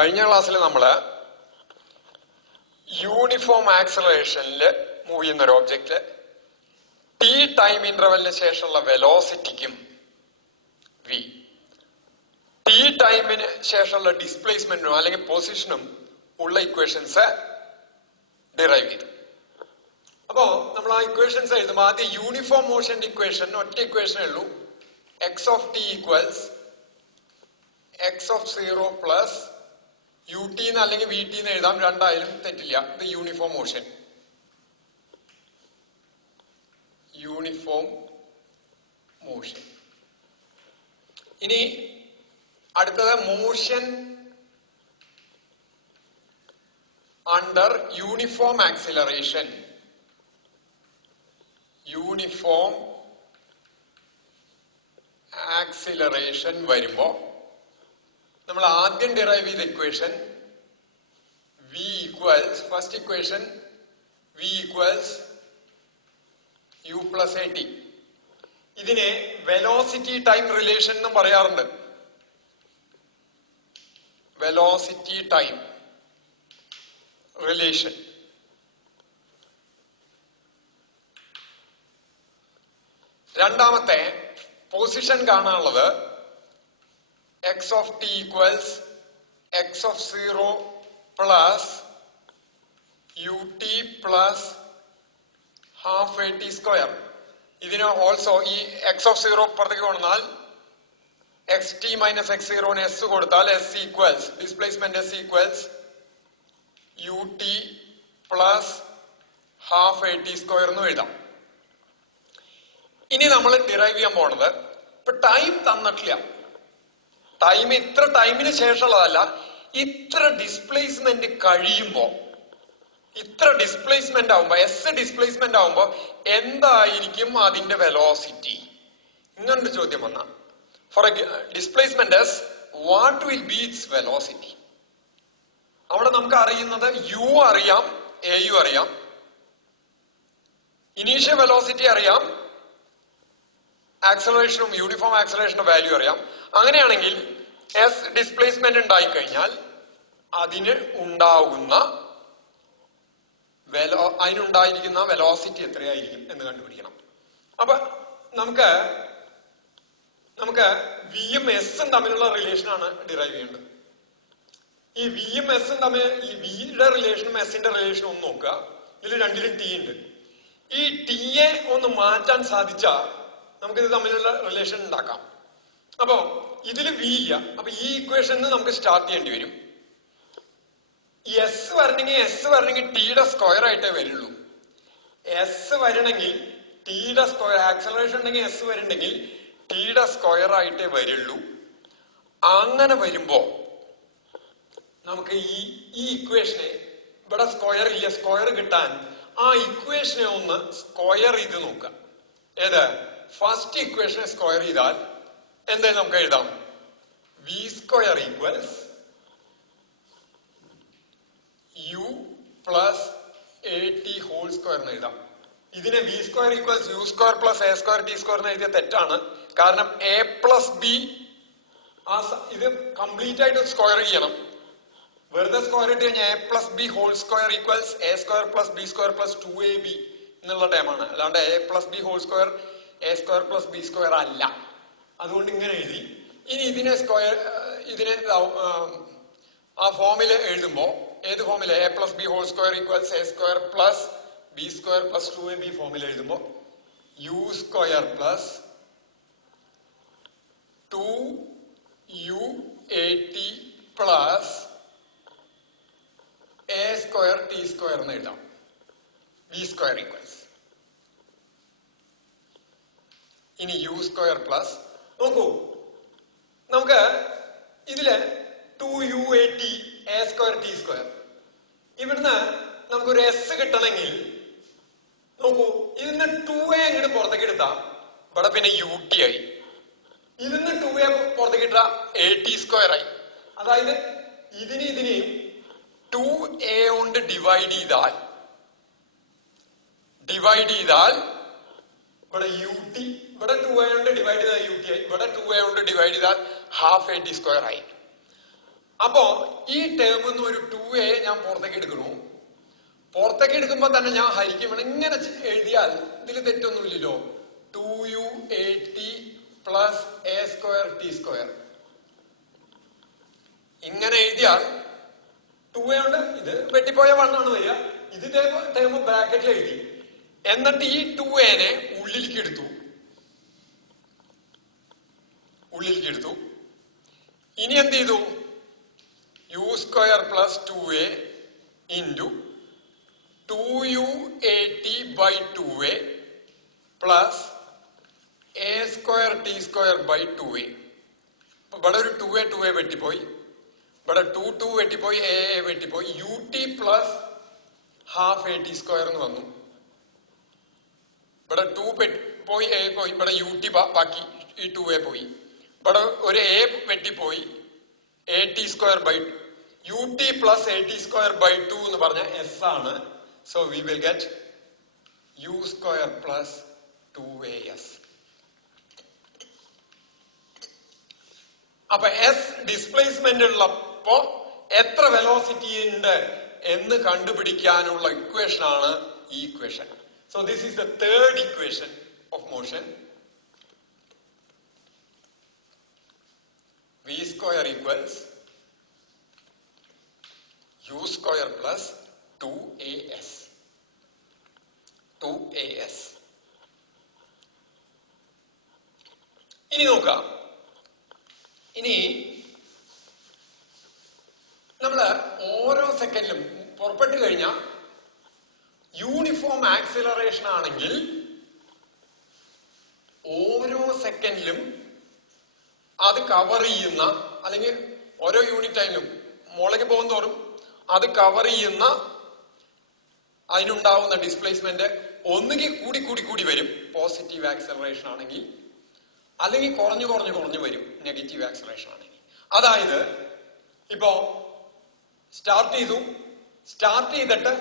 കഴിഞ്ഞ ക്ലാസ്സിൽ നമ്മള് യൂണിഫോം ആക്സലറേഷനിൽ മൂവ് ചെയ്യുന്ന ഒരു ഓബ്ജക്റ്റ് ടി ടൈം ഇന്റർവെലിന് ശേഷമുള്ള വെലോസിറ്റിക്കും വി ടി ടൈമിന് ശേഷമുള്ള ഡിസ്പ്ലേസ്മെന്റിനും അല്ലെങ്കിൽ പൊസിഷനും ഉള്ള ഇക്വേഷൻസ് ഡിറൈവ് ചെയ്തു. അപ്പോ നമ്മൾ ആ ഇക്വേഷൻസ് എഴുതുമ്പോൾ ആദ്യം യൂണിഫോം മോഷന്റെ ഇക്വേഷൻ ഒറ്റ ഇക്വേഷനേ ഉള്ളൂ. X of T equals X of 0 plus U T അല്ലെങ്കിൽ വി ടി എന്ന് എഴുതാം, രണ്ടായാലും തെറ്റില്ല. ഇത് യൂണിഫോം മോഷൻ. Uniform motion. ഇനി അടുത്തത് motion under uniform acceleration. Uniform acceleration വരുമ്പോ നമ്മൾ ആദ്യം ഡിറൈവ് ചെയ്ത equation V equals, first equation V equals U plus A T. ഇതിനെ വെലോസിറ്റി ടൈം റിലേഷൻ എന്നും പറയാറുണ്ട്. Velocity time relation. രണ്ടാമത്തെ പൊസിഷൻ കാണാനുള്ളത് X of T equals X of 0 plus U T plus half A T square. ഇതിന് also ഈ X of 0 പുറത്തേക്ക് കൊണ്ടുവന്നാൽ X T minus X 0 S കൊടുത്താൽ S equals displacement S equals U T plus half A T square എന്ന് എഴുതാം. ഇനി നമ്മൾ derive ചെയ്യാൻ പോണത്, ഇപ്പൊ ടൈം തന്നിട്ടില്ല, ടൈം ഇത്ര ടൈമിന് ശേഷമുള്ളതല്ല, ഇത്ര ഡിസ്പ്ലേസ്മെന്റ് കഴിയുമ്പോ, ഇത്ര ഡിസ്പ്ലേസ്മെന്റ് ആവുമ്പോ, എസ് ഡിസ്പ്ലേസ്മെന്റ് ആവുമ്പോ എന്തായിരിക്കും അതിന്റെ വെലോസിറ്റി? ഇങ്ങനൊരു ചോദ്യം വന്ന for displacement S, what will be its velocity? അവിടെ നമുക്ക് അറിയുന്നത് യു അറിയാം, എ യു അറിയാം, ഇനീഷ്യൽ വെലോസിറ്റി അറിയാം, ആക്സലറേഷനും യൂണിഫോം ആക്സലറേഷന്റെ വാല്യൂ അറിയാം. അങ്ങനെയാണെങ്കിൽ എസ് ഡിസ്പ്ലേസ്മെന്റ് ഉണ്ടായിക്കഴിഞ്ഞാൽ അതിനുണ്ടായിരിക്കുന്ന വെലോസിറ്റി എത്രയായിരിക്കും എന്ന് കണ്ടുപിടിക്കണം. അപ്പൊ നമുക്ക് വിയും എസും തമ്മിലുള്ള റിലേഷനാണ് ഡിറൈവ് ചെയ്യേണ്ടത്. ഈ വിയും എസും തമ്മിൽ, ഈ വിയുടെ റിലേഷനും എസിന്റെ റിലേഷനും ഒന്ന് നോക്കുക. ഇതിൽ രണ്ടിലും ടി ഉണ്ട്. ഈ ടിയെ ഒന്ന് മാറ്റാൻ സാധിച്ചാൽ നമുക്കിത് തമ്മിലുള്ള റിലേഷൻ ഉണ്ടാക്കാം. അപ്പോ ഇതില് വി ഇല്ല, അപ്പൊ ഈ ഇക്വേഷനിൽ നമുക്ക് സ്റ്റാർട്ട് ചെയ്യേണ്ടി വരും. എസ് വരണമെങ്കിൽ ടിയുടെ സ്ക്വയർ ആയിട്ടേ വരുള്ളൂ. എസ് വരണമെങ്കിൽ ടിയുടെ സ്ക്വയർ, ആക്സലറേഷൻ ഉണ്ടെങ്കിൽ എസ് വരണമെങ്കിൽ ടിയുടെ സ്ക്വയർ ആയിട്ടേ വരുള്ളൂ. അങ്ങനെ വരുമ്പോ നമുക്ക് ഈ ഇക്വേഷനെ, ഇവിടെ സ്ക്വയർ ഇല്ല, സ്ക്വയർ കിട്ടാൻ ആ ഇക്വേഷനെ ഒന്ന് സ്ക്വയർ ചെയ്ത് നോക്കാം. ഏത്? ഫസ്റ്റ് ഇക്വേഷനെ സ്ക്വയർ ചെയ്താൽ എന്താ നമുക്ക് എഴുതാം? V square equals U plus A T whole square എന്ന് എഴുതാം. ഇതിനെ V square equals U square plus A square T square എന്ന് എഴുതിയ തെറ്റാണ്. കാരണം എ പ്ലസ് ബി, ഇത് കംപ്ലീറ്റ് ആയിട്ട് സ്ക്വയർ ചെയ്യണം. വെറുതെ സ്ക്വയർ ഇട്ട് കഴിഞ്ഞാൽ A plus B whole square equals A square plus B square plus 2ab എന്നുള്ള ടൈമാണ്. അല്ലാണ്ട് A plus B whole square A square plus B square അല്ല. അതുകൊണ്ട് ഇങ്ങനെ എഴുതി. ഇനി ഇതിനെ ആ ഫോമിൽ എഴുതുമ്പോ, ഏത് ഫോമിൽ? A plus B whole square equals A square plus B square plus 2ab ഫോമിൽ എഴുതുമ്പോ u square plus 2uat plus A square T square എന്ന് എഴുതാം. ബി സ്ക്വയർ ഈക്വൽസ്, ഇനി യു സ്ക്വയർ പ്ലസ്, നോക്കൂ നമുക്ക് ഇതില് 2uat A square T square, ഇവിടുന്ന് നമുക്കൊരു എസ് കിട്ടണമെങ്കിൽ നോക്കൂ, ഇതിന്ന് 2a അങ്ങോട്ട് പുറത്തേക്ക് എടുത്താ ഇവിടെ പിന്നെ യു ടി ആയി. ഇതിന്ന് 2a പുറത്തേക്ക് ഇട്ട എ ടി സ്ക്വയർ ആയി. അതായത് ഇതിനെയും 2a കൊണ്ട് ഡിവൈഡ് ചെയ്താൽ ഇവിടെ യു ടി, ഇവിടെ 2a കൊണ്ട് ഡിവൈഡ് ചെയ്താൽ യു ടി ആയി, ഇവിടെ 2a കൊണ്ട് ഡിവൈഡ് ചെയ്താൽ ഹാഫ് എ ടി സ്ക്വയർ ആയി. അപ്പോ ഈ ടേമിൽ നിന്ന് ഒരു 2a ഞാൻ പുറത്തേക്ക് എടുക്കണു. പുറത്തേക്ക് എടുക്കുമ്പോ തന്നെ ഞാൻ ഹരിക്കും. ഇങ്ങനെ എഴുതിയാൽ ഇതിൽ തെറ്റൊന്നുമില്ലല്ലോ. 2uat plus a square t square ഇങ്ങനെ എഴുതിയാൽ 2a ഉണ്ട്. ഇത് വെട്ടിപ്പോയ 1 ആണ് വരിക. ഇത് ടേം ബ്രാക്കറ്റിൽ എഴുതി. എന്നിട്ട് ഈ 2a ഉള്ളിലേക്ക് എടുത്തു. ഇനി എന്ത് ചെയ്തു? u square plus 2a into 2uat by 2a plus a square t square by 2a. ഇവിടെ ഒരു 2a വെട്ടിപ്പോയി. ഇവിടെ 2 വെട്ടിപ്പോയി. a വെട്ടിപ്പോയി. ut plus half a t square എന്ന് വന്നു. ഇവിടെ 2 പോയി, a പോയി. ഇവിടെ ut ബാക്കി ഈ 2a പോയി. ഇവിടെ ഒരു a വെട്ടിപ്പോയി. at square by ut plus at square by 2 എന്ന് പറഞ്ഞ s ആണ്. So we will get u square plus 2as. അപ്പൊ s ഡിസ്പ്ലേസ്മെന്റ് ഉള്ളപ്പോ എത്ര വെലോസിറ്റി ഉണ്ട് എന്ന് കണ്ടുപിടിക്കാനുള്ള ഇക്വേഷൻ ആണ് ഈ equation. So this is the third equation of motion. v square equals u square plus 2as. ഇനി നോക്കാം. ഇനി നമ്മള് ഓരോ സെക്കൻഡിലും പുറപ്പെട്ടു കഴിഞ്ഞാൽ യൂണിഫോം ആക്സിലറേഷൻ ആണെങ്കിൽ ഓരോ സെക്കൻഡിലും അത് കവർ ചെയ്യുന്ന, അല്ലെങ്കിൽ ഓരോ യൂണിറ്റ് ടൈമിലും മുളക് പോകുന്തോറും അത് കവർ ചെയ്യുന്ന അതിനുണ്ടാവുന്ന ഡിസ്പ്ലേസ്മെന്റ് ഒന്നുകിൽ കൂടി വരും പോസിറ്റീവ് ആക്സിലറേഷൻ ആണെങ്കിൽ, അല്ലെങ്കിൽ കുറഞ്ഞു വരും നെഗറ്റീവ് ആക്സിലറേഷൻ ആണെങ്കിൽ. അതായത് ഇപ്പോ സ്റ്റാർട്ട് ചെയ്തിട്ട്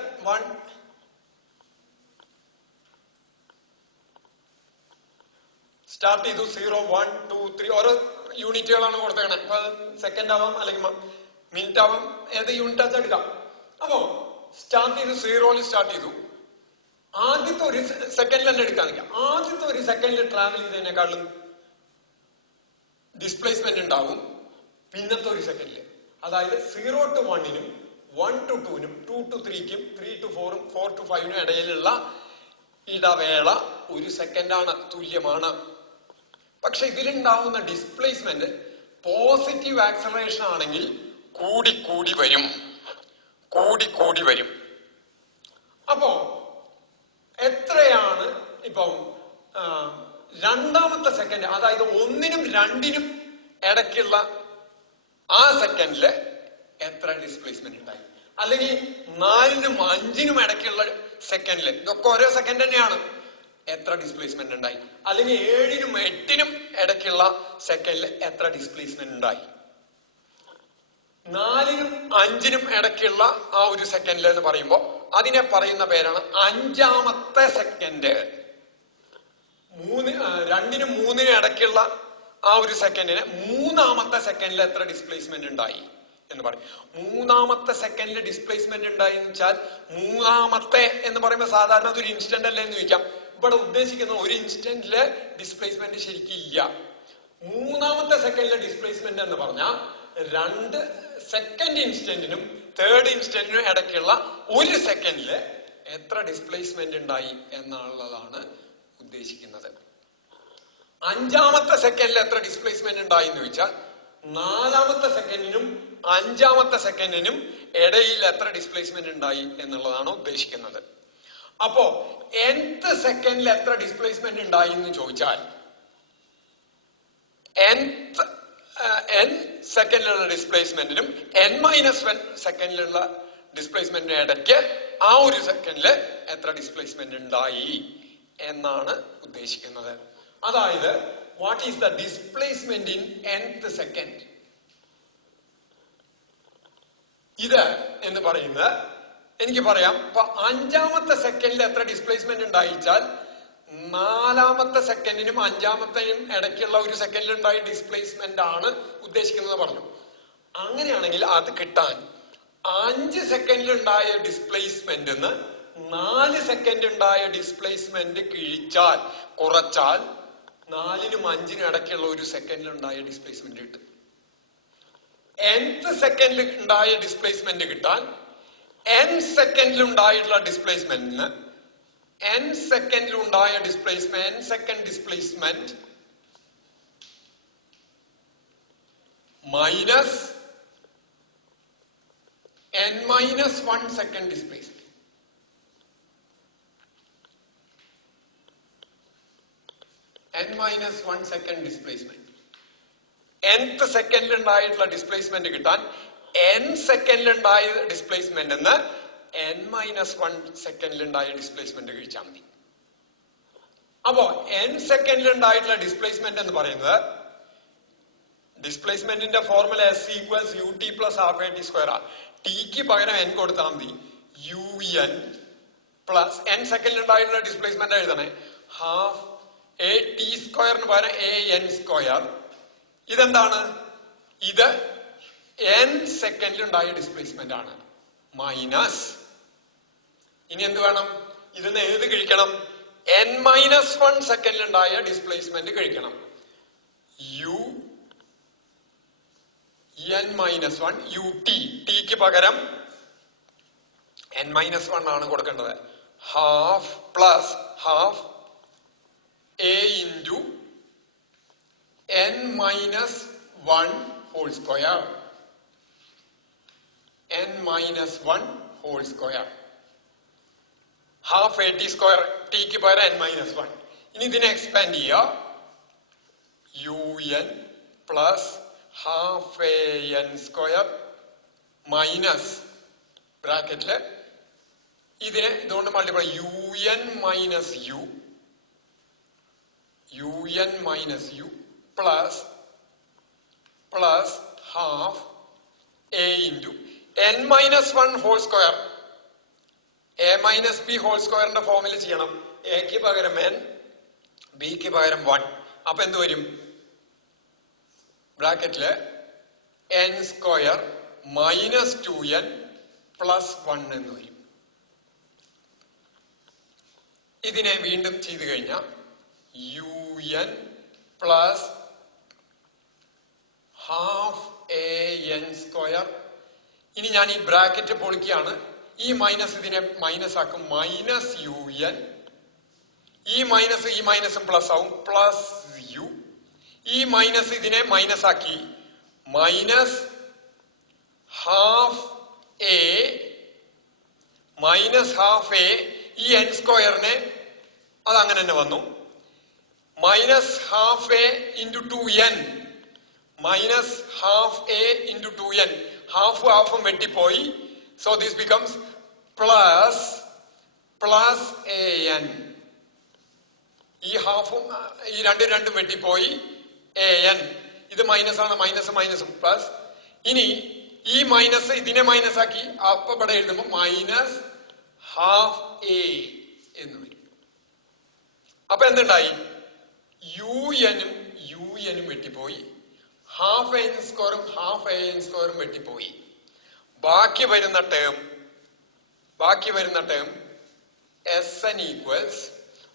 0 1 2 3 ഓരോ യൂണിറ്റുകളാണ് കൊടുത്തേക്കണേ. സെക്കൻഡ് ആവാം, അല്ലെങ്കിൽ മിനിറ്റ് ആവാം, ഏത് യൂണിറ്റ് ആച്ചാ എടുക്കാം. അപ്പോ സ്റ്റാർട്ട് ചെയ്തു, 0 സ്റ്റാർട്ട് ചെയ്തു. ആദ്യത്തെ ഒരു സെക്കൻഡിൽ തന്നെ എടുക്കാൻ നിൽക്കാം. ആദ്യത്തെ ഒരു സെക്കൻഡിൽ ട്രാവൽ ചെയ്തതിനേക്കാളും ഡിസ്പ്ലേസ്മെന്റ് ഉണ്ടാവും പിന്നത്തെ ഒരു സെക്കൻഡില്. അതായത് 0 to 1 1 to 2 2 to 3 3 to 4 4 to 5 ഇടയിലുള്ള ഇടവേള ഒരു സെക്കൻഡാണ്, തുല്യമാണ്. പക്ഷെ ഇതിലുണ്ടാവുന്ന ഡിസ്പ്ലേസ്മെന്റ് പോസിറ്റീവ് ആക്സലറേഷൻ ആണെങ്കിൽ കൂടി വരും. അപ്പോ എത്രയാണ് ഇപ്പം രണ്ടാമത്തെ സെക്കൻഡ്, അതായത് 1നും 2നും ഇടയ്ക്കുള്ള ആ സെക്കൻഡില് എത്ര ഡിസ്പ്ലേസ്മെന്റ് ഉണ്ടായി, അല്ലെങ്കിൽ 4നും 5നും ഇടയ്ക്കുള്ള സെക്കൻഡില്, ഇതൊക്കെ ഓരോ സെക്കൻഡ് തന്നെയാണ്, എത്ര ഡിസ്പ്ലേസ്മെന്റ് ഉണ്ടായി, അല്ലെങ്കിൽ 7നും 8നും ഇടയ്ക്കുള്ള സെക്കൻഡില് എത്ര ഡിസ്പ്ലേസ്മെന്റ് ഉണ്ടായി. 4നും 5നും ഇടയ്ക്കുള്ള ആ ഒരു സെക്കൻഡിൽ എന്ന് പറയുമ്പോൾ അതിനെ പറയുന്ന പേരാണ് അഞ്ചാമത്തെ സെക്കൻഡ്. 2നും 3നും ഇടയ്ക്കുള്ള ആ ഒരു സെക്കൻഡിന് മൂന്നാമത്തെ സെക്കൻഡിൽ എത്ര ഡിസ്പ്ലേസ്മെന്റ് ഉണ്ടായി എന്ന് പറയും. മൂന്നാമത്തെ സെക്കൻഡിൽ ഡിസ്പ്ലേസ്മെന്റ് ഉണ്ടായി എന്ന് വെച്ചാൽ, മൂന്നാമത്തെ എന്ന് പറയുമ്പോൾ സാധാരണ അതൊരു ഇൻസ്റ്റന്റ് അല്ലേ എന്ന് ചോദിക്കാം. ഇവിടെ ഉദ്ദേശിക്കുന്ന ഒരു ഇൻസ്റ്റന്റില് ഡിസ്പ്ലേസ്മെന്റ് ശരിക്കും ഇല്ല. മൂന്നാമത്തെ സെക്കൻഡിലെ ഡിസ്പ്ലേസ്മെന്റ് എന്ന് പറഞ്ഞാൽ 2 സെക്കൻഡ് ഇൻസ്റ്റന്റിനും 3rd ഇൻസ്റ്റന്റിനും ഇടയ്ക്കുള്ള ഒരു സെക്കൻഡില് എത്ര ഡിസ്പ്ലേസ്മെന്റ് ഉണ്ടായി എന്നുള്ളതാണ് ഉദ്ദേശിക്കുന്നത്. അഞ്ചാമത്തെ സെക്കൻഡിൽ എത്ര ഡിസ്പ്ലേസ്മെന്റ് ഉണ്ടായി എന്ന് ചോദിച്ചാൽ 4ാമത്തെ സെക്കൻഡിനും 5ാമത്തെ സെക്കൻഡിനും ഇടയിൽ എത്ര ഡിസ്പ്ലേസ്മെന്റ് ഉണ്ടായി എന്നുള്ളതാണ് ഉദ്ദേശിക്കുന്നത്. അപ്പോ nth സെക്കൻഡിൽ എത്ര ഡിസ്പ്ലേസ്മെന്റ് ഉണ്ടായി എന്ന് ചോദിച്ചാൽ n സെക്കൻഡിലുള്ള ഡിസ്പ്ലേസ്മെന്റിനും n-1 സെക്കൻഡിലുള്ള ഡിസ്പ്ലേസ്മെന്റിനും ഇടയ്ക്ക് ആ ഒരു സെക്കൻഡില് എത്ര ഡിസ്പ്ലേസ്മെന്റ് ഉണ്ടായി എന്നാണ് ഉദ്ദേശിക്കുന്നത്. അതായത് what is the displacement in nth second. ഇത് എന്ന് പറയുന്നത് എനിക്ക് പറയാം, ഇപ്പൊ 5ാമത്തെ സെക്കൻഡിൽ എത്ര ഡിസ്പ്ലേസ്മെന്റ് ഉണ്ടായിച്ചാൽ 4ാമത്തെ സെക്കൻഡിനും 5ാമത്തേനും ഇടയ്ക്കുള്ള ഒരു സെക്കൻഡിൽ ഉണ്ടായ ഡിസ്പ്ലേസ്മെന്റ് ആണ് ഉദ്ദേശിക്കുന്നത് പറഞ്ഞു. അങ്ങനെയാണെങ്കിൽ അത് കിട്ടാൻ 5 സെക്കൻഡിൽ ഉണ്ടായ ഡിസ്പ്ലേസ്മെന്റ് 4 സെക്കൻഡ് ഉണ്ടായ ഡിസ്പ്ലേസ്മെന്റ് കുറച്ചാൽ 4നും 5നും ഇടയ്ക്കുള്ള 1 സെക്കൻഡിൽ ഉണ്ടായ ഡിസ്പ്ലേസ്മെന്റ് കിട്ടും. nth സെക്കൻഡിൽ ഉണ്ടായ ഡിസ്പ്ലേസ്മെന്റ് കിട്ടാൻ n സെക്കൻഡിൽ ഉണ്ടായിട്ടുള്ള ഡിസ്പ്ലേസ്മെന്റിന് n സെക്കൻഡിൽ ഉണ്ടായ displacement n second displacement minus n-1 second displacement. n-1 second displacement. nth സെക്കൻഡിൽ ഉണ്ടായിട്ടുള്ള ഡിസ്പ്ലേസ്മെന്റ് കിട്ടാൻ n സെക്കൻഡിൽ ഉണ്ടായ ഡിസ്പ്ലേസ്മെന്റ് n-1 സെക്കൻഡിൽ ഉണ്ടായ ഡിസ്പ്ലേസ്മെന്റ് കഴിച്ചാൽ മതി. അപ്പോ n സെക്കൻഡിൽ ഉണ്ടായിട്ടുള്ള ഡിസ്പ്ലേസ്മെന്റ് എന്ന് പറയുന്നത് ഡിസ്പ്ലേസ്മെന്റിന്റെ formula S equals ut plus half a t square ആണ്. ടിക്ക് പകരം n കൊടുത്താൽ മതി. un പ്ലസ് n സെക്കൻഡിൽ ഉണ്ടായിട്ടുള്ള ഡിസ്പ്ലേസ്മെന്റ് എഴുതണേ ഹാഫ് എ ടി സ്ക്വയറിന് പകരം എ എൻ സ്ക്വയർ. ഇതെന്താണ്? ഇത് n സെക്കൻഡിൽ ഉണ്ടായ ഡിസ്പ്ലേസ്മെന്റ് ആണ്. മൈനസ് ഇനി എന്ത് വേണം? ഇതിന്ന് ഏത് കഴിക്കണം? n-1 സെക്കൻഡിൽ ഉണ്ടായ ഡിസ്പ്ലേസ്മെന്റ് കഴിക്കണം. n-1 ut ടിക്ക് പകരം n-1 ആണ് കൊടുക്കേണ്ടത്. Half plus half a into n-1 whole square. n-1 whole square half A T square ടിക്ക് പകരം n-1. ഇനി ഇതിനെ എക്സ്പാൻഡ് ചെയ്യുക. un plus half a n square minus ബ്രാക്കറ്റില് ഇതിനെ ഇതുകൊണ്ട് multiply un minus u plus half a into n-1 whole square. A minus b whole സ്ക്വയറിന്റെ ഫോമിൽ ചെയ്യണം. എക്ക് പകരം n, ബിക്ക് പകരം 1. അപ്പൊ എന്ത് വരും? ബ്രാക്കറ്റില് n square minus 2n plus 1 എന്ന് വരും. ഇതിനെ വീണ്ടും ചെയ്തു കഴിഞ്ഞാൽ un plus half a n square. ഇനി ഞാൻ ഈ ബ്രാക്കറ്റ് പൊളിക്കുകയാണ്. ഈ മൈനസ് ഇതിനെ മൈനസ് ആക്കും. Minus un. ഈ മൈനസും പ്ലസ് ആവും. Plus u. ഈ മൈനസ് ഇതിനെ മൈനസ് ആക്കി. മൈനസ് ഹാഫ് എ ഈ n സ്ക്വയറിനെ അതങ്ങനെ തന്നെ വന്നു. Minus half a into 2n. Minus half a into 2n. ഹാഫും വെട്ടിപ്പോയി. So this becomes plus an. ഈ ഹാഫും ഈ രണ്ടും വെട്ടിപ്പോയി. an. ഇത് മൈനസ് ആണ്. മൈനസും പ്ലസ്. ഇനി ഈ മൈനസ് ഇതിനെ മൈനസ് ആക്കി. അപ്പൊ ഇവിടെ എഴുതുമ്പോ മൈനസ് ഹാഫ് എ എന്ന് വരും. അപ്പൊ എന്തുണ്ടായി? യുനും വെട്ടിപ്പോയി. ഹാഫ് എൻ സ്ക്വയറും വെട്ടിപ്പോയി. ബാക്കി വരുന്ന ടേം Sn ഈക്വൽസ്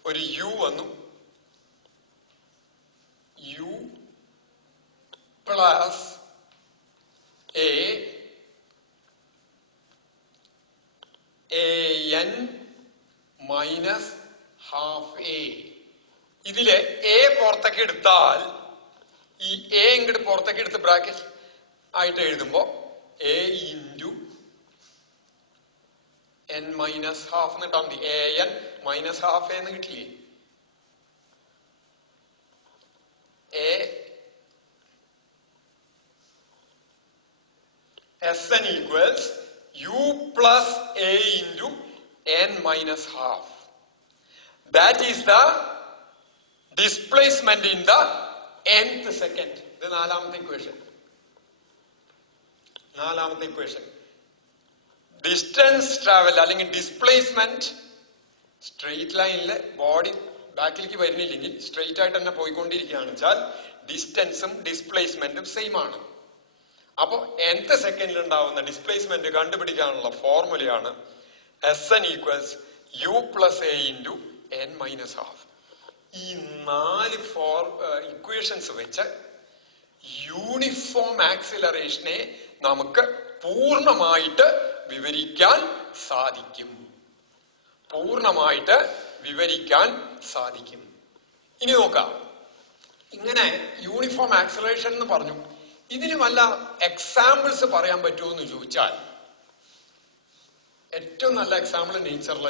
ഒരു u വന്നു. u plus an minus half a. ഇതിലെ എ പുറത്തേക്ക് എടുത്താൽ ഈ എ ഇങ്ങോട്ട് പുറത്തേക്ക് എടുത്ത് ബ്രാക്കറ്റ് ആയിട്ട് എഴുതുമ്പോ a into n minus half എന്നിട്ടാ മതി. an മൈനസ് ഹാഫ് എന്ന് കിട്ടില്ലേ? Sn equals u plus a into n minus half. That is the displacement in the nth second. The നാലാമത്തെ equation. Distance travel അല്ലെങ്കിൽ ഡിസ്പ്ലേസ്മെന്റ് സ്ട്രെയിറ്റ് ലൈനിലെ body ബാക്കിലേക്ക് വരുന്നില്ലെങ്കിൽ straight ആയിട്ട് തന്നെ പോയിക്കൊണ്ടിരിക്കുകയാണെന്ന് വെച്ചാൽ ഡിസ്റ്റൻസും ഡിസ്പ്ലേസ്മെന്റും സെയിം ആണ്. അപ്പൊ nth സെക്കൻഡിൽ ഉണ്ടാവുന്ന ഡിസ്പ്ലേസ്മെന്റ് കണ്ടുപിടിക്കാനുള്ള ഫോർമുലയാണ് Sn equals u plus a into n minus half. ഈ 4 ഇക്വേഷൻസ് വെച്ച് യൂണിഫോം ആക്സിലറേഷനെ നമുക്ക് പൂർണ്ണമായിട്ട് വിവരിക്കാൻ സാധിക്കും. ഇനി നോക്കാം, ഇങ്ങനെ യൂണിഫോം ആക്സിലറേഷൻ എന്ന് പറഞ്ഞു. ഇതിന് വല്ല എക്സാമ്പിൾസ് പറയാൻ പറ്റുമോ എന്ന് ചോദിച്ചാൽ ഏറ്റവും നല്ല എക്സാമ്പിൾ നേച്ചറിൽ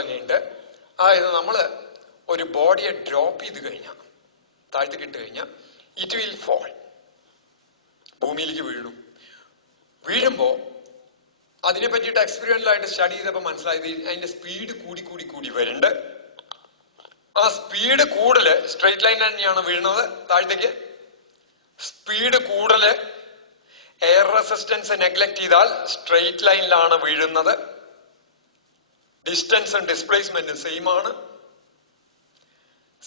തന്നെയുണ്ട്. അതായത് നമ്മള് ഒരു ബോഡിയെ ഡ്രോപ്പ് ചെയ്ത് കഴിഞ്ഞാൽ, താഴ്ത്തി ഇട്ട് കഴിഞ്ഞാൽ ഇറ്റ് വിൽ ഫോൾ, ഭൂമിയിലേക്ക് വീഴുമ്പോ അതിനെ പറ്റിയിട്ട് എക്സ്പീരിയൻസ് ആയിട്ട് സ്റ്റഡി ചെയ്തപ്പോ മനസ്സിലായത് അതിന്റെ സ്പീഡ് കൂടി വരുന്നുണ്ട്. ആ സ്പീഡ് കൂടുതല് സ്ട്രെയിറ്റ് ലൈൻ തന്നെയാണ് വീഴുന്നത് താഴത്തേക്ക്. സ്പീഡ് കൂടുതല് എയർ റെസിസ്റ്റൻസ് നെഗ്ലക്ട് ചെയ്താൽ സ്ട്രെയിറ്റ് ലൈനിലാണ് വീഴുന്നത്. ഡിസ്റ്റൻസും ഡിസ്പ്ലേസ്മെന്റും സെയിം ആണ്.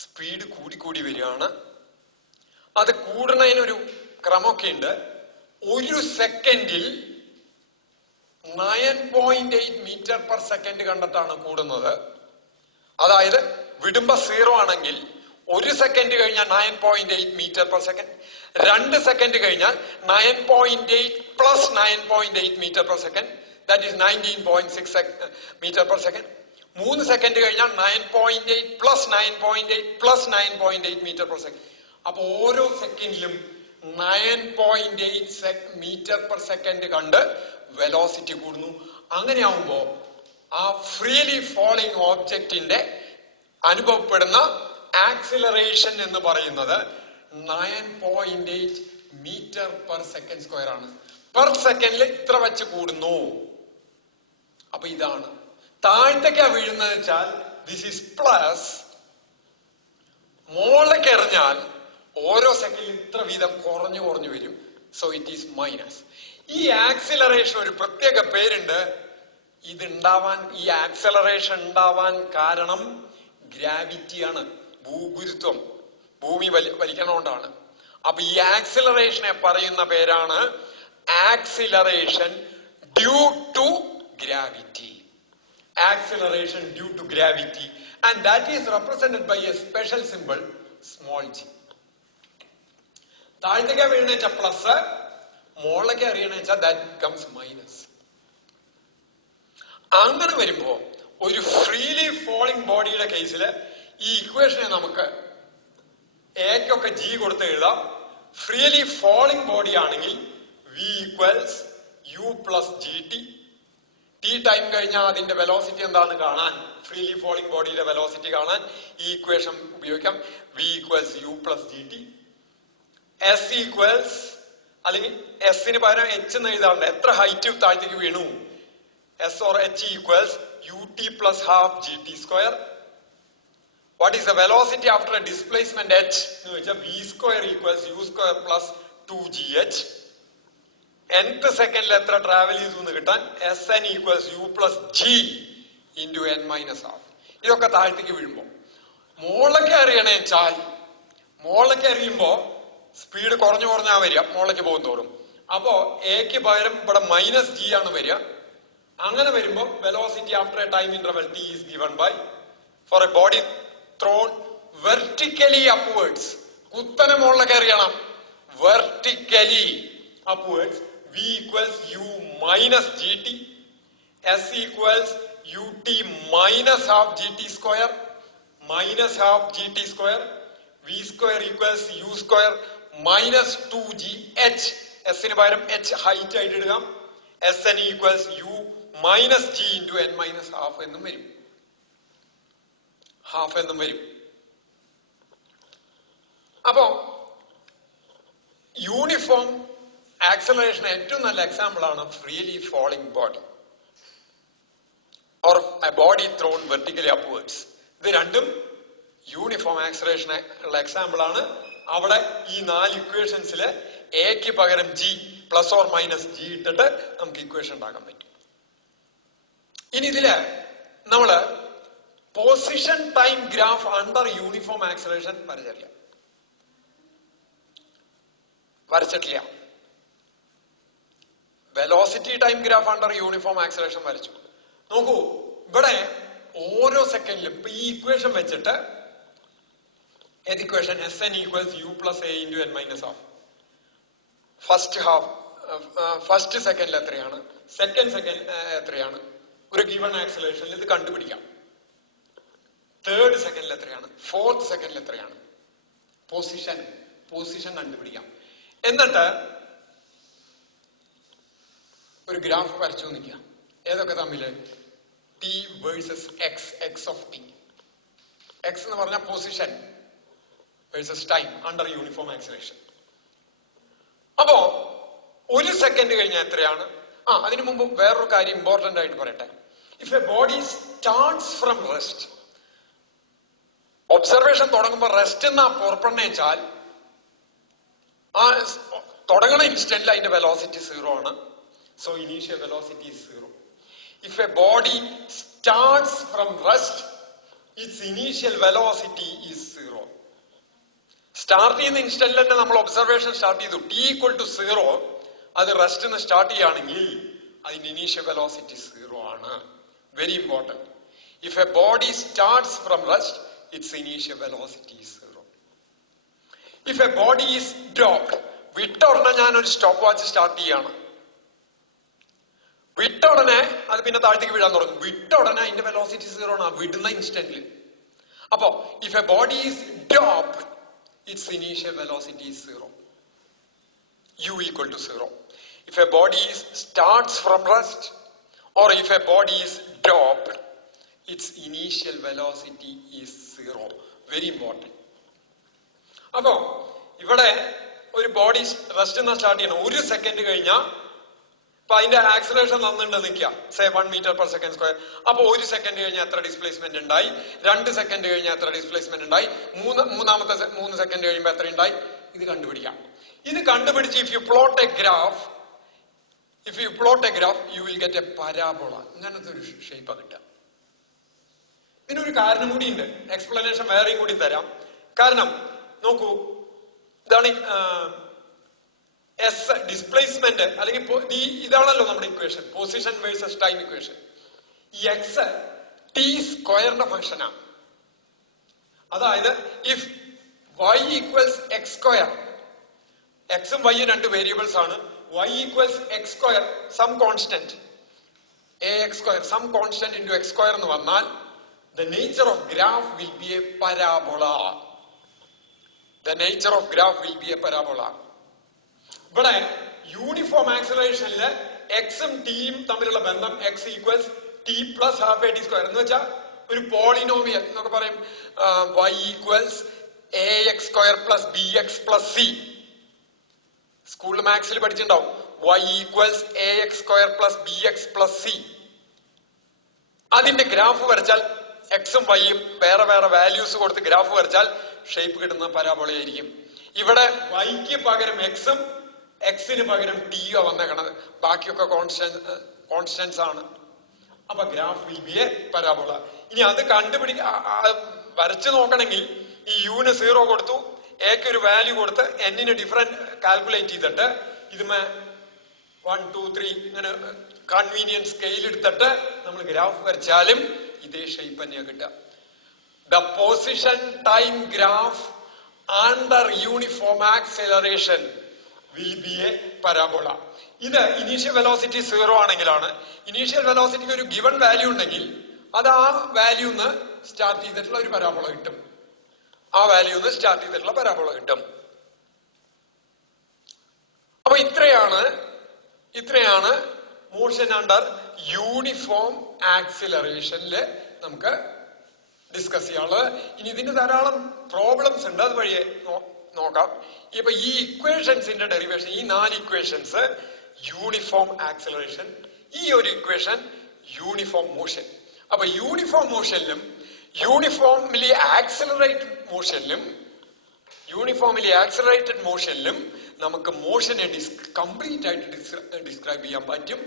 സ്പീഡ് കൂടി വരികയാണ്. അത് കൂടുന്നതിനൊരു ക്രമമൊക്കെ ഉണ്ട്. ഒരു സെക്കൻഡിൽ 9.8 മീറ്റർ പെർ സെക്കൻഡ് കണ്ടിട്ടാണ് കൂടുന്നത്. അതായത് വിടുമ്പോ 0 ആണെങ്കിൽ 1 സെക്കൻഡ് കഴിഞ്ഞാൽ 9.8 മീറ്റർ പെർ സെക്കൻഡ്, 2 സെക്കൻഡ് കഴിഞ്ഞാൽ 9.8 plus 9.8 metre per second, that is 19.6 metre per second. 3 second കഴിഞ്ഞാൽ 9.8 plus 9.8 plus 9.8 metre per second. അപ്പൊ ഓരോ സെക്കൻഡിലും 9.8 മീറ്റർ പെർ സെക്കൻഡ് കണ്ട് വെലോസിറ്റി കൂടുന്നു. അങ്ങനെയാവുമ്പോ ആ ഫ്രീലി ഫോളിംഗ് ഓബ്ജക്റ്റിന്റെ അനുഭവപ്പെടുന്ന ആക്സിലറേഷൻ എന്ന് പറയുന്നത് 9.8 മീറ്റർ പെർ സെക്കൻഡ് സ്ക്വയർ ആണ്. പെർ സെക്കൻഡിൽ ഇത്ര വെച്ച് കൂടുന്നു. അപ്പൊ ഇതാണ് താഴത്തേക്കാ വീഴുന്നത് വെച്ചാൽ ദിസ് ഈസ് പ്ലസ്, മുകളിലേക്ക് എറിഞ്ഞാൽ ഓരോ സെക്കൻഡിൽ ഇത്ര വീതം കുറഞ്ഞു വരും. So it is minus. ഈ ആക്സിലറേഷൻ ഒരു പ്രത്യേക പേരുണ്ട്. ഈ ആക്സിലറേഷൻ ഉണ്ടാവാൻ കാരണം ഗ്രാവിറ്റിയാണ്, ഭൂഗുരുത്വം, ഭൂമി വലിക്കണോണ്ടാണ്. അപ്പൊ ഈ ആക്സിലറേഷനെ പറയുന്ന പേരാണ് acceleration due to gravity. Acceleration due to gravity, and that is represented by a special symbol small g. താഴത്തേക്ക് വീണേച്ച പ്ലസ്, മുകളിലേക്ക് അറിയണേച്ച ദാറ്റ് ബിക്കംസ് മൈനസ്. അങ്ങനെ വരുമ്പോ ഒരു ഫ്രീലി ഫോളിംഗ് ബോഡിയുടെ കേസിൽ ഈ ഇക്വേഷനെ നമുക്ക് എക്കൊക്കെ ജി കൊടുത്ത് എഴുതാം. ഫ്രീലി ഫോളിംഗ് ബോഡി ആണെങ്കിൽ V equals U plus G T. T time കഴിഞ്ഞാൽ അതിന്റെ വെലോസിറ്റി എന്താണെന്ന് കാണാൻ, ഫ്രീലി ഫോളിംഗ് ബോഡിയുടെ വെലോസിറ്റി കാണാൻ ഈ ഇക്വേഷൻ ഉപയോഗിക്കാം. V equals U plus G T. S equals, അല്ലെങ്കിൽ എസിന് പകരം എച്ച് എന്ന് എഴുതാറുണ്ട്. എത്ര ഹൈറ്റ് താഴത്തേക്ക് വീണു, S or H equals U T plus half G T square. What is the velocity after a displacement H എന്ന് വെച്ചാൽ V square equals U square plus 2gh. nth സെക്കൻഡിൽ എത്ര ട്രാവൽ ചെയ്തു എന്ന് കിട്ടാൻ Sn equals U plus G into n minus half. ഇതൊക്കെ താഴത്തേക്ക് വീഴുമ്പോ മുകളിലേക്ക് അറിയണേച്ചാൽ, മുകളിലേക്ക് അറിയുമ്പോ സ്പീഡ് കുറഞ്ഞാ വരിക മുകളിലേക്ക് പോകും തോറും. അപ്പോ എക്ക് പകരം ഇവിടെ മൈനസ് ജി ആണ് വരിക. അങ്ങനെ വരുമ്പോ velocity after a time interval T is given by, for a body thrown vertically upwards, കുത്തനെ മുകളിലേക്ക് അറിയണം, vertically upwards, v equals u minus gt, s equals ut minus half gt square, minus half gt square, v square equals u square minus 2gh. s ന് പകരം h height ആയിട്ട് എടുക്കാം. sn equals u minus g into n minus half എന്നും വരും. അപ്പോ uniform acceleration ഏറ്റവും നല്ല example ആണ് freely falling body or a body thrown vertically upwards. ഇത് രണ്ടും യൂണിഫോം ആക്സലറേഷൻ ഉള്ള എക്സാമ്പിൾ ആണ്. അവിടെ ഈ 4 ഇക്വേഷൻസില് എക്ക് പകരം g plus or minus g ഇട്ടിട്ട് നമുക്ക് ഇക്വേഷൻ ഉണ്ടാക്കാൻ പറ്റും. ഇനി ഇതില് നമ്മള് position time graph under uniform acceleration പരിചരിക്കാം. വരച്ചിട്ടില്ല. Velocity time graph under uniform acceleration വരച്ചു. നോക്കൂ, ഇവിടെ ഓരോ സെക്കൻഡിലും ഇപ്പൊ ഈ ഇക്വേഷൻ വെച്ചിട്ട് ഏത് equation? Sn equals u plus a into n minus half. First സെക്കൻഡിൽ എത്രയാണ്, സെക്കൻഡ് എത്രയാണ്, ഒരു ഗിവൺ ആക്സിലറേഷനിൽ ഇത് കണ്ടുപിടിക്കാം. തേർഡ് സെക്കൻഡിൽ എത്രയാണ്, ഫോർത്ത് സെക്കൻഡിൽ എത്രയാണ്, പൊസിഷൻ കണ്ടുപിടിക്കാം. എന്നിട്ട് ഒരു ഗ്രാഫ് വരച്ചു നിൽക്കുക. ഏതൊക്കെ തമ്മില്? T versus X of T. X എന്ന് പറഞ്ഞാൽ position versus time under uniform acceleration. അപ്പോ ഒരു സെക്കൻഡ് കഴിഞ്ഞാൽ എത്രയാണ്? അതിനു മുമ്പ് വേറൊരു കാര്യം ഇമ്പോർട്ടന്റ് ആയിട്ട് പറയട്ടെ. If A body starts from rest, observation തുടങ്ങുമ്പോൾ റെസ്റ്റ് എന്നാ പുറപ്പെടുന്ന വെച്ചാൽ ആ തുടങ്ങുന്ന ഇൻസ്റ്റന്റിൽ അതിന്റെ വെലോസിറ്റി 0 ആണ്. So initial velocity is 0. If a body starts from rest, its initial velocity is 0. Start ചെയ്യുന്ന ഇൻസ്റ്റന്റിൽ തന്നെ നമ്മൾ ഒബ്സർവേഷൻ സ്റ്റാർട്ട് ചെയ്തു, t equal to 0. അത് റെസ്റ്റ് നിന്ന് സ്റ്റാർട്ട് ചെയ്യുകയാണെങ്കിൽ അതിന്റെ ഇനീഷ്യൽ വെലോസിറ്റി 0 ആണ്. Very important. If A body starts from rest, its initial velocity is 0. If a body is dropped, വിട്ട ഉടനെ ഞാനൊരു സ്റ്റോപ്പ് വാച്ച് സ്റ്റാർട്ട് ചെയ്യാണ്. വിട്ട ഉടനെ അത് പിന്നെ താഴത്തേക്ക് വീഴാൻ തുടങ്ങും. വിട്ട ഉടനെ അതിന്റെ വെലോസിറ്റി 0 ആണ്, വിടുന്ന ഇൻസ്റ്റന്റിൽ. അപ്പോ if A body is dropped, its initial velocity is 0. U equal to 0. If a body starts from rest or if a body is dropped, its initial velocity is 0. Very important. അപ്പോ ഇവിടെ ഒരു body rest start ചെയ്യണം. ഒരു second കഴിഞ്ഞാൽ അപ്പൊ അതിന്റെ acceleration തന്നിട്ട് നിൽക്കുക, say 1 metre per second square. അപ്പൊ ഒരു സെക്കൻഡ് കഴിഞ്ഞാൽ എത്ര ഡിസ്പ്ലേസ്മെന്റ് ഉണ്ടായി, 2 സെക്കൻഡ് കഴിഞ്ഞാൽ എത്ര ഡിസ്പ്ലേസ്മെന്റ് ഉണ്ടായി, മൂന്നാമത്തെ 3 സെക്കൻഡ് കഴിയുമ്പോൾ എത്ര ഉണ്ടായി, ഇത് കണ്ടുപിടിക്കാം. ഇത് കണ്ടുപിടിച്ച് if you plot A graph you will get A parabola. ഇങ്ങനത്തെ ഒരു ഷേപ്പാ കിട്ടുക. ഇതിനൊരു കാരണം കൂടി ഉണ്ട്, എക്സ്പ്ലനേഷൻ വേറെയും കൂടി തരാം. കാരണം നോക്കൂ, ഇതാണ് എസ് ഡിസ്പ്ലേസ്മെന്റ്, അല്ലെങ്കിൽ ഇതാണല്ലോ നമ്മുടെ equation, position versus time equation. ഈ എക്സ് ടി സ്ക്വയറിന്റെ ഫംഗ്ഷനാണ്. അതായത് if Y equals X square, എക്സും വൈയും 2 വേരിയബിൾസ് ആണ്. y equals x square some constant ax square some constant into x square എന്ന് വന്നാൽ the nature of graph will be a parabola. The nature of graph will be a parabola. ഇവിടെ uniform ആക്സിലറേഷനില് എക്സും ടിയും തമ്മിലുള്ള ബന്ധം x equals t plus half a t square എന്ന് വെച്ചാൽ ഒരു പോളിനോമിയൽ എന്നൊക്കെ പറയും. y equals ax square plus bx plus c. സ്കൂളിൽ മാത്സിൽ പഠിച്ചിട്ടുണ്ടാവും. y equals ax square plus bx plus c. അതിന്റെ ഗ്രാഫ് വരച്ചാൽ എക്സും വൈയും വേറെ വേറെ വാല്യൂസ് കൊടുത്ത് ഗ്രാഫ് വരച്ചാൽ ഷേപ്പ് കിട്ടുന്ന പരാബോളയായിരിക്കും. ഇവിടെ വൈക്ക് പകരം എക്സും എക്സിന് പകരം ടിയോ വന്നേക്കണത്, ബാക്കിയൊക്കെ കോൺസ്റ്റൻസ് ആണ്. അപ്പൊ graph will be A parabola. ഇനി അത് വരച്ചു നോക്കണമെങ്കിൽ ഈ യുന് 0 കൊടുത്തു, എക്ക് ഒരു വാല്യൂ കൊടുത്ത് എന്നിന് ഡിഫറെന്റ് കാൽക്കുലേറ്റ് ചെയ്തിട്ട് ഇതുമേ 1 2 3 ഇങ്ങനെ കൺവീനിയൻസ് സ്കെയിൽ എടുത്തിട്ട് നമ്മൾ ഗ്രാഫ് വരച്ചാലും ഇതേ ഷേപ്പ് തന്നെയാ കിട്ടുക. The position time graph under uniform acceleration will be A parabola. ഇത് ഇനീഷ്യൽ വെലോസിറ്റി 0 ആണെങ്കിലാണ്. ഇനീഷ്യൽ വെലോസിറ്റിക്ക് ഒരു ഗിവൺ വാല്യൂ ഉണ്ടെങ്കിൽ അത് ആ വാല്യൂന്ന് സ്റ്റാർട്ട് ചെയ്തിട്ടുള്ള ഒരു പരാബോള കിട്ടും. ആ വാല്യൂന്ന് സ്റ്റാർട്ട് ചെയ്തിട്ടുള്ള പരാബോള കിട്ടും. അപ്പൊ ഇത്രയാണ് മോഷൻ അണ്ടർ യൂണിഫോം ആക്സിലറേഷനില് നമുക്ക് ഡിസ്കസ് ചെയ്യാനുള്ളത്. ഇനി ഇതിന് ധാരാളം പ്രോബ്ലംസ് ഉണ്ട്, അത് വഴിയെ നോക്കാം. ഇപ്പൊ ഈ ഇക്വേഷൻസിന്റെ ഡെറിവേഷൻ, ഈ 4 ഇക്വേഷൻസ് യൂണിഫോം ആക്സിലറേഷൻ, ഈ ഒരു ഇക്വേഷൻ യൂണിഫോം മോഷൻ. അപ്പൊ യൂണിഫോം മോഷനിലും യൂണിഫോംലി ആക്സിലറേറ്റഡ് മോഷനിലും നമുക്ക് മോഷനെ കംപ്ലീറ്റ് ആയിട്ട് ഡിസ്ക്രൈബ് ചെയ്യാൻ പറ്റും.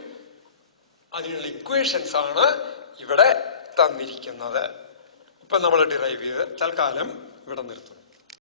അതിനുള്ള ഇക്വേഷൻസ് ആണ് ഇവിടെ തന്നിരിക്കുന്നത്. ഇപ്പൊ നമ്മൾ ഡിറൈവ് ചെയ്ത് തൽക്കാലം ഇവിടെ നിർത്തുന്നു.